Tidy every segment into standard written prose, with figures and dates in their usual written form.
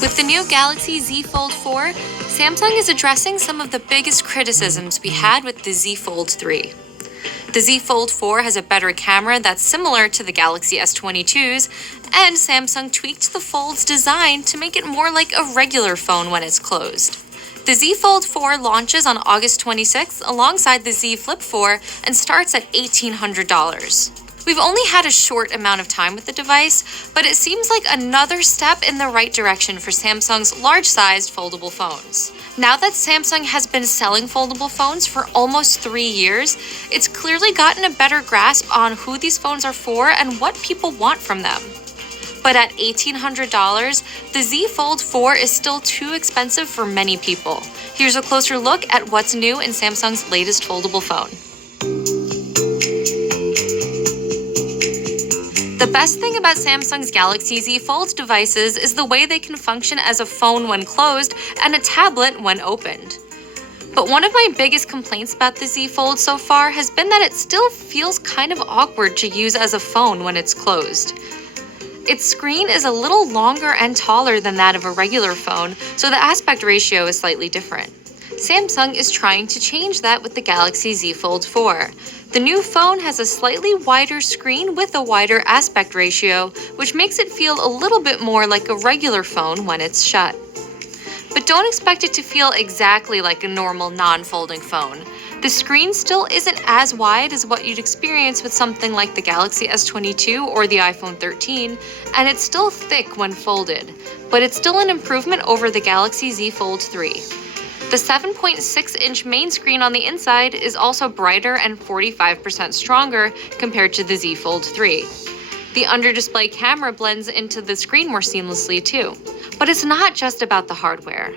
With the new Galaxy Z Fold 4, Samsung is addressing some of the biggest criticisms we had with the Z Fold 3. The Z Fold 4 has a better camera that's similar to the Galaxy S22's, and Samsung tweaked the Fold's design to make it more like a regular phone when it's closed. The Z Fold 4 launches on August 26th alongside the Z Flip 4 and starts at $1,800. We've only had a short amount of time with the device, but it seems like another step in the right direction for Samsung's large-sized foldable phones. Now that Samsung has been selling foldable phones for almost 3 years, it's clearly gotten a better grasp on who these phones are for and what people want from them. But at $1,800, the Z Fold 4 is still too expensive for many people. Here's a closer look at what's new in Samsung's latest foldable phone. The best thing about Samsung's Galaxy Z Fold devices is the way they can function as a phone when closed and a tablet when opened. But one of my biggest complaints about the Z Fold so far has been that it still feels kind of awkward to use as a phone when it's closed. Its screen is a little longer and taller than that of a regular phone, so the aspect ratio is slightly different. Samsung is trying to change that with the Galaxy Z Fold 4. The new phone has a slightly wider screen with a wider aspect ratio, which makes it feel a little bit more like a regular phone when it's shut. But don't expect it to feel exactly like a normal non-folding phone. The screen still isn't as wide as what you'd experience with something like the Galaxy S22 or the iPhone 13, and it's still thick when folded, but it's still an improvement over the Galaxy Z Fold 3. The 7.6-inch main screen on the inside is also brighter and 45% stronger compared to the Z Fold 3. The under-display camera blends into the screen more seamlessly too. But it's not just about the hardware.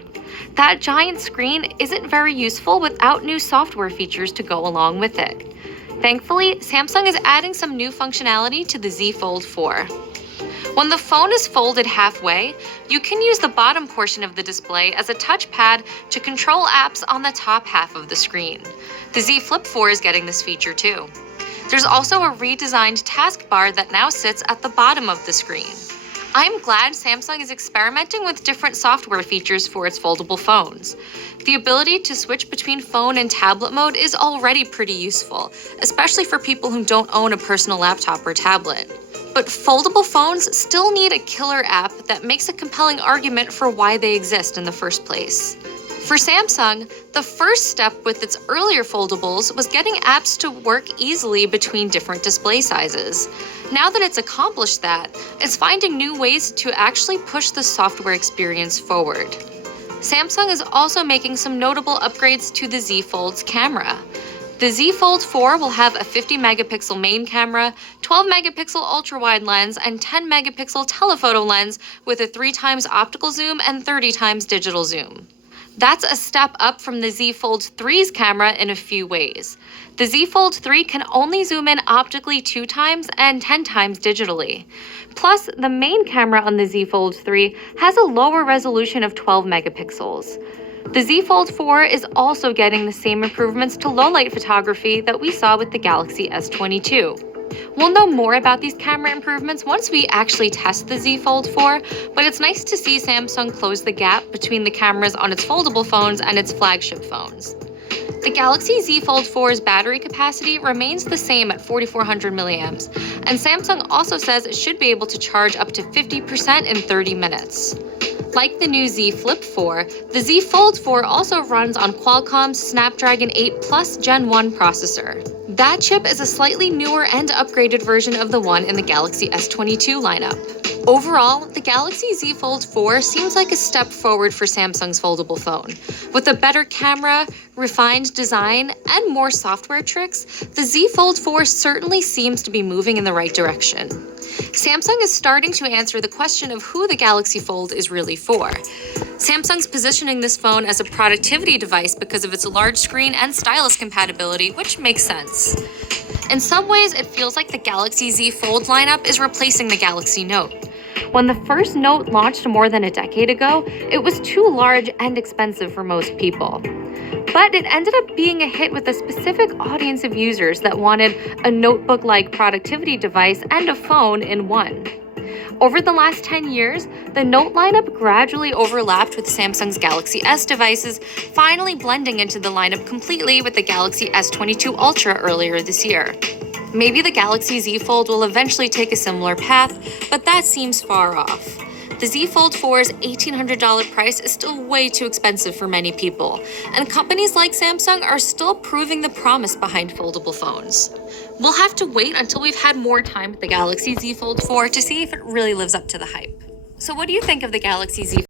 That giant screen isn't very useful without new software features to go along with it. Thankfully, Samsung is adding some new functionality to the Z Fold 4. When the phone is folded halfway, you can use the bottom portion of the display as a touchpad to control apps on the top half of the screen. The Z Flip 4 is getting this feature too. There's also a redesigned taskbar that now sits at the bottom of the screen. I'm glad Samsung is experimenting with different software features for its foldable phones. The ability to switch between phone and tablet mode is already pretty useful, especially for people who don't own a personal laptop or tablet. But foldable phones still need a killer app that makes a compelling argument for why they exist in the first place. For Samsung, the first step with its earlier foldables was getting apps to work easily between different display sizes. Now that it's accomplished that, it's finding new ways to actually push the software experience forward. Samsung is also making some notable upgrades to the Z Fold's camera. The Z Fold 4 will have a 50-megapixel main camera, 12-megapixel ultra-wide lens, and 10-megapixel telephoto lens with a 3x optical zoom and 30x digital zoom. That's a step up from the Z Fold 3's camera in a few ways. The Z Fold 3 can only zoom in optically 2x and 10x digitally. Plus, the main camera on the Z Fold 3 has a lower resolution of 12 megapixels. The Z Fold 4 is also getting the same improvements to low-light photography that we saw with the Galaxy S22. We'll know more about these camera improvements once we actually test the Z Fold 4, but it's nice to see Samsung close the gap between the cameras on its foldable phones and its flagship phones. The Galaxy Z Fold 4's battery capacity remains the same at 4,400 milliamps, and Samsung also says it should be able to charge up to 50% in 30 minutes. Like the new Z Flip 4, the Z Fold 4 also runs on Qualcomm's Snapdragon 8 Plus Gen 1 processor. That chip is a slightly newer and upgraded version of the one in the Galaxy S22 lineup. Overall, the Galaxy Z Fold 4 seems like a step forward for Samsung's foldable phone. With a better camera, refined design, and more software tricks, the Z Fold 4 certainly seems to be moving in the right direction. Samsung is starting to answer the question of who the Galaxy Fold is really for. Samsung's positioning this phone as a productivity device because of its large screen and stylus compatibility, which makes sense. In some ways, it feels like the Galaxy Z Fold lineup is replacing the Galaxy Note. When the first Note launched more than a decade ago, it was too large and expensive for most people. But it ended up being a hit with a specific audience of users that wanted a notebook-like productivity device and a phone in one. Over the last 10 years, the Note lineup gradually overlapped with Samsung's Galaxy S devices, finally blending into the lineup completely with the Galaxy S22 Ultra earlier this year. Maybe the Galaxy Z Fold will eventually take a similar path, but that seems far off. The Z Fold 4's $1,800 price is still way too expensive for many people, and companies like Samsung are still proving the promise behind foldable phones. We'll have to wait until we've had more time with the Galaxy Z Fold 4 to see if it really lives up to the hype. So what do you think of the Galaxy Z Fold?